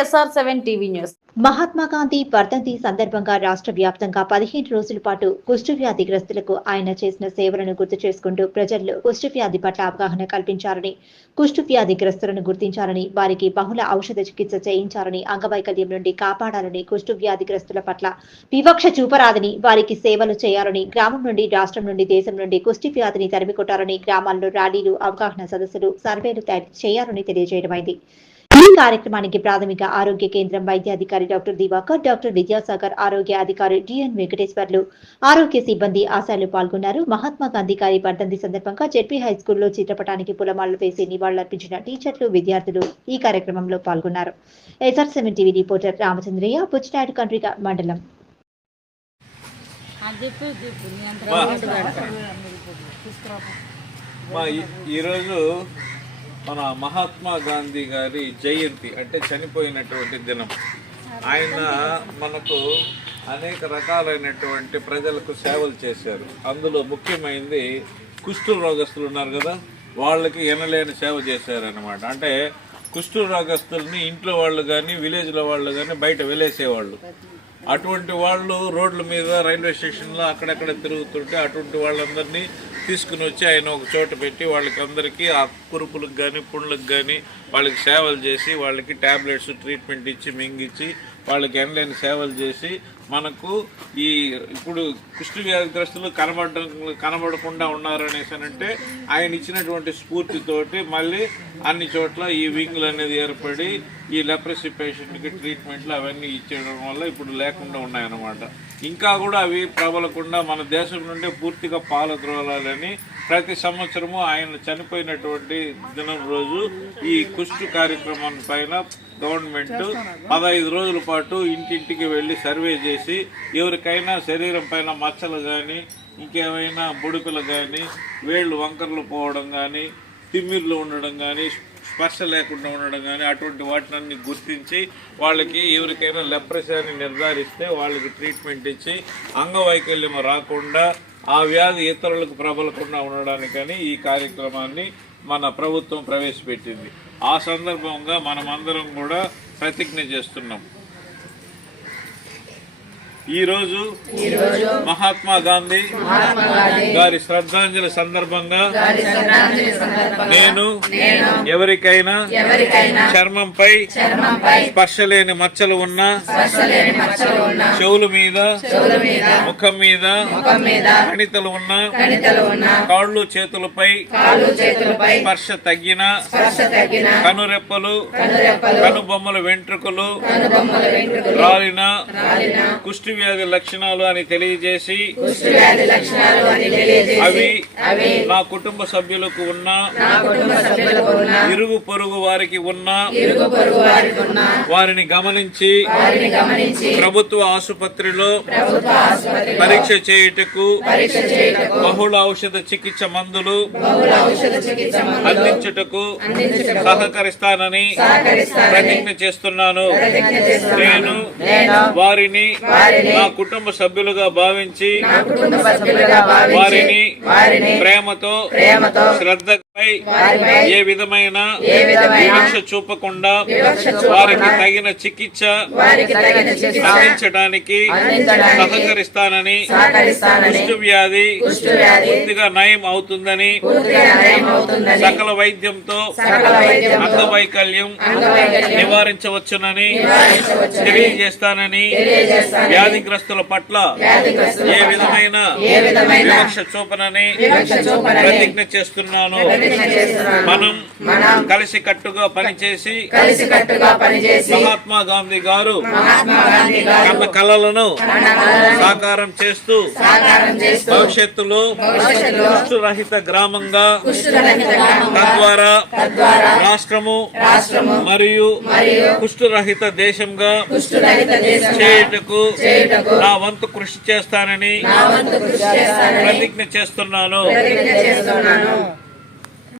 SR seven TV news. Mahatma Gandhi వర్ధంతి సందర్భంగా రాష్ట్ర వ్యాప్తంగా పదిహేను రోజుల పాటు కుష్టు వ్యాధిగ్రస్తులకు ఆయన చేసిన సేవలను గుర్తు చేసుకుంటూ ప్రజల్లో కుష్టు వ్యాధి పట్ల అవగాహన కల్పించారని కుష్టు వ్యాధిగ్రస్తులను గుర్తించాలని వారికి బహుళ ఔషధ చికిత్స చేయించాలని అంగవైకల్యం నుండి కాపాడాలని కుష్టు వ్యాధిగ్రస్తుల పట్ల వివక్ష చూపరాదని వారికి సేవలు చేయాలని గ్రామం నుండి రాష్ట్రం నుండి దేశం నుండి కుష్ఠవ్యాధిని తరిమికొట్టాలని గ్రామాల్లో ర్యాలీలు అవగాహన సదస్సులు సర్వేలు తయారు చేయాలని తెలియజేయడమైంది. ఈ కార్యక్రమానికి ప్రాథమిక ఆరోగ్య కేంద్రం వైద్యాధికారి డాక్టర్ దివాకర్ డాక్టర్ విద్యాసాగర్ ఆరోగ్య అధికారి డిఎన్ వెంకటేశ్వర్లు ఆరోగ్య సిబ్బంది ఆశాలు పాల్గొన్నారు. మహాత్మా గాంధీ గారి వర్ధంతి సందర్భంగా జెడ్పీ హై స్కూల్లో చిత్రపటానికి పూలమాలలు వేసి నివాళులర్పించిన టీచర్లు విద్యార్థులు ఈ కార్యక్రమంలో పాల్గొన్నారు. SR seven TV reporter Ramachandraiah Buchinaidu Kandrika మండలం. మా ఈ- ఈరోజు మన మహాత్మా గాంధీ గారి జయంతి అంటే చనిపోయినటువంటి దినం. ఆయన మనకు అనేక రకాలైనటువంటి ప్రజలకు సేవలు చేశారు. అందులో ముఖ్యమైనది కుష్ఠు రోగస్తులు ఉన్నారు కదా వాళ్ళకి ఎనలేని సేవ చేశారనమాట అంటే కుష్ఠు రోగస్తుల్ని ఇంట్లో వాళ్ళు కానీ విలేజ్లో వాళ్ళు కానీ బయట వెలేసేవాళ్ళు. అటువంటి వాళ్ళు రోడ్ల మీద రైల్వే స్టేషన్లో అక్కడక్కడ తిరుగుతుంటే అటువంటి వాళ్ళందరినీ తీసుకుని వచ్చి ఆయన ఒక చోట పెట్టి వాళ్ళకి అందరికీ ఆ కురుపులకు కానీ పుండ్లకు కానీ వాళ్ళకి సేవలు చేసి వాళ్ళకి ట్యాబ్లెట్స్ ట్రీట్మెంట్ ఇచ్చి మింగిచ్చి వాళ్ళకి ఎనలేని సేవలు చేసి మనకు ఈ ఇప్పుడు కుష్టి వ్యాధిగ్రస్తులు కనబడడం కనబడకుండా ఉన్నారు అనేసి అంటే ఆయన ఇచ్చినటువంటి స్ఫూర్తితోటి మళ్ళీ అన్ని చోట్ల ఈ వింగ్లు అనేది ఏర్పడి ఈ లెప్రసీ పేషెంట్కి ట్రీట్మెంట్లు అవన్నీ ఇచ్చేయడం వల్ల ఇప్పుడు లేకుండా ఉన్నాయన్నమాట. ఇంకా కూడా అవి ప్రబలకుండా మన దేశం నుండే పూర్తిగా పాలద్రోలాలని ప్రతి సంవత్సరము ఆయన చనిపోయినటువంటి దినం రోజు ఈ కుష్టు కార్యక్రమం పైన గవర్నమెంట్ పదహైదు రోజుల పాటు ఇంటింటికి వెళ్ళి సర్వే చేసి ఎవరికైనా శరీరం పైన మచ్చలు కానీ ఇంకేమైనా బుడుకలు కానీ వేళ్ళు వంకర్లు పోవడం కానీ తిమ్మిర్లు ఉండడం కానీ స్పర్శ లేకుండా ఉండడం కానీ అటువంటి వాటిని గుర్తించి వాళ్ళకి ఎవరికైనా లెప్రసీ అని నిర్ధారిస్తే వాళ్ళకి ట్రీట్మెంట్ ఇచ్చి అంగవైకల్యం రాకుండా ఆ వ్యాధి ఇతరులకు ప్రబలకుండా ఉండడానికని ఈ కార్యక్రమాన్ని మన ప్రభుత్వం ప్రవేశపెట్టింది. ఆ సందర్భంగా మనమందరం కూడా ప్రతిజ్ఞ చేస్తున్నాం. ఈరోజు మహాత్మా గాంధీ గారి శ్రద్ధాంజలి సందర్భంగా నేను ఎవరికైనా చర్మంపై స్పర్శ లేని మచ్చలు ఉన్న చెవుల మీద ముఖం మీద కణితలు ఉన్న కాళ్ళు చేతులపై స్పర్శ తగ్గిన కనురెప్పలు కనుబొమ్మల వెంట్రుకలు రాలిన కుష్టి వ్యాధి లక్షణాలు అని తెలియజేసి అవి నా కుటుంబ సభ్యులకు ఉన్న ఇరుగు పొరుగు వారికి ఉన్న వారిని గమనించి ప్రభుత్వ ఆసుపత్రిలో పరీక్ష చేయుటకు బహుళ ఔషధ చికిత్స మందులు అందించుటకు సహకరిస్తానని ప్రతిజ్ఞ చేస్తున్నాను. నేను వారిని నా కుటుంబ సభ్యులుగా భావించి వారిని ప్రేమతో శ్రద్ధపై ఏ విధమైన వివక్ష చూపకుండా వారికి తగిన చికిత్స అందించడానికి సహకరిస్తానని కుష్టు వ్యాధి పూర్తిగా నయం అవుతుందని సకల వైద్యంతో అంగవైకల్యం నివారించవచ్చునని తెలియజేస్తానని వ్యాధిగ్రస్తుల పట్ల ఏ విధమైన వివక్ష చూపనని ప్రతిజ్ఞ చేస్తున్నాను. మనం కలిసి కట్టుగా పనిచేసి మహాత్మా గాంధీ గారు కన్న కళలను సాకారం చేస్తూ భవిష్యత్తులో కుష్ఠరహిత గ్రామంగా తద్వారా రాష్ట్రము మరియు కుష్ఠరహిత దేశంగా చేయుటకు నా వంతు కృషి చేస్తానని ప్రతిజ్ఞ చేస్తున్నాను.